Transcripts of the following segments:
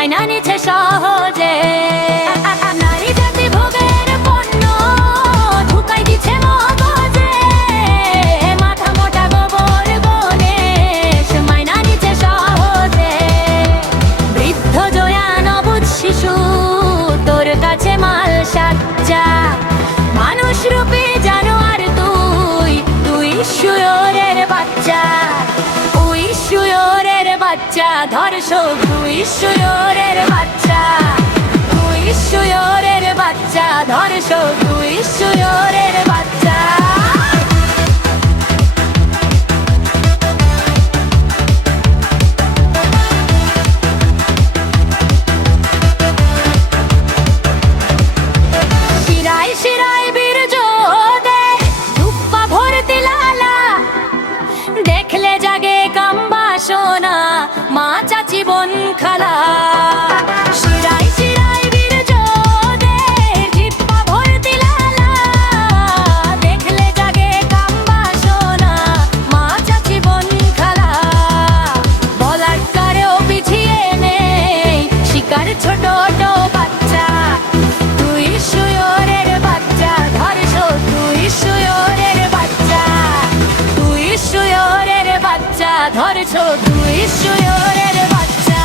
মাইনা নিছে সহজে। নারী জাতি ভোগের পণ্য ঢুকাই দিছে মগজে, মাথা মোটা গোবর গণেশ মাইনা নিছে সহজে। বৃদ্ধ জয়ান অবুঝ শিশু তোর কাছে মাল সাজ্জা, মানুষ রূপী জানোয়ার তুই, তুই শুয়োরের বাচ্চা, তুই শুয়োরের বাচ্চা ধর্ষক, তুই শুয়োরের বাচ্চা, তুই শুয়োরের বাচ্চা ধর্ষক, তুই শুয়োরের বাচ্চা। শিরায় শিরায় বীর্য দে ধুপ্পা ভর্তি লালা, দেখলে জাগে কাম্বা সোনা মা চাচি বোন খালা। শিরায় শিরায় বীর্য দে জিপ্পা ভর্তি লালা, দেখলে জাগে কাম্বা সোনা মা চাচি বোন খালা। বলার কারেও পিছিয়ে নেই শিকার ছোট বাচ্চা, তুই শুয়োরের বাচ্চা ধর্ষক, তুই শুয়োরের বাচ্চা, তুই শুয়োরের বাচ্চা ধর্ষক, তুই শুয়োরের বাচ্চা।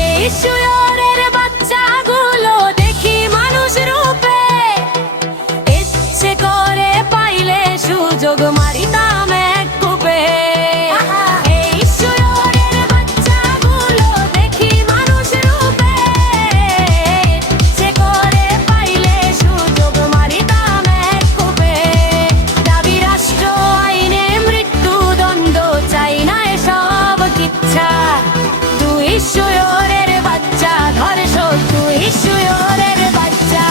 এই শুয়োরের বাচ্চাগুলো দেখি মানুষ রূপে, ইচ্ছে করে পাইলে সুযোগ মারিতাম এক কূপে। এই শুয়োরের বাচ্চাগুলো দেখি মানুষ রূপে, ইচ্ছে করে পাইলে সুযোগ মারিতাম এক কূপে। দাবি রাষ্ট্র আইনে মৃত্যুদণ্ড, চাই না এসব কিচ্ছা, তুই শুয়োরের বাচ্চা ধর্ষক, তুই শুয়োরের বাচ্চা,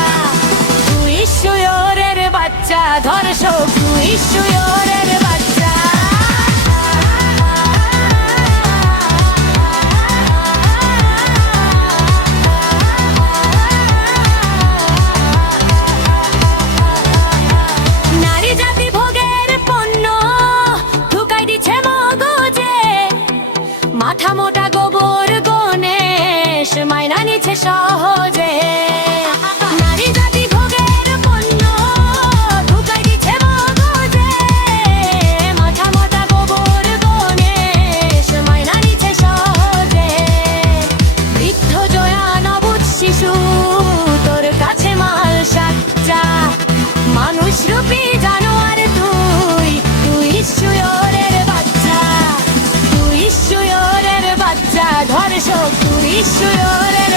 তুই শুয়োরের বাচ্চা ধর্ষক, তুই শুয়োরের বাচ্চা। নারী জাতি ভোগের পণ্য ঢুকাই দিছে মগজে, মাথা মোটা গোবর গণেশ মাইনা নিছে সহজে। নারী জাতি ভোগের পণ্য ঢুকাই দিছে মগজে, মাথা মোটা গোবর গণেশ মাইনা নিছে সহজে। বৃদ্ধ জয়ান অবুঝ শিশু তোর কাছে মাল সাজ্জা, মানুষ রূপী জানোয়ার তুই, তুই শুয়োরের বাচ্চা, তুই শুয়োরের বাচ্চা ধর্ষক, তুই শুয়োরের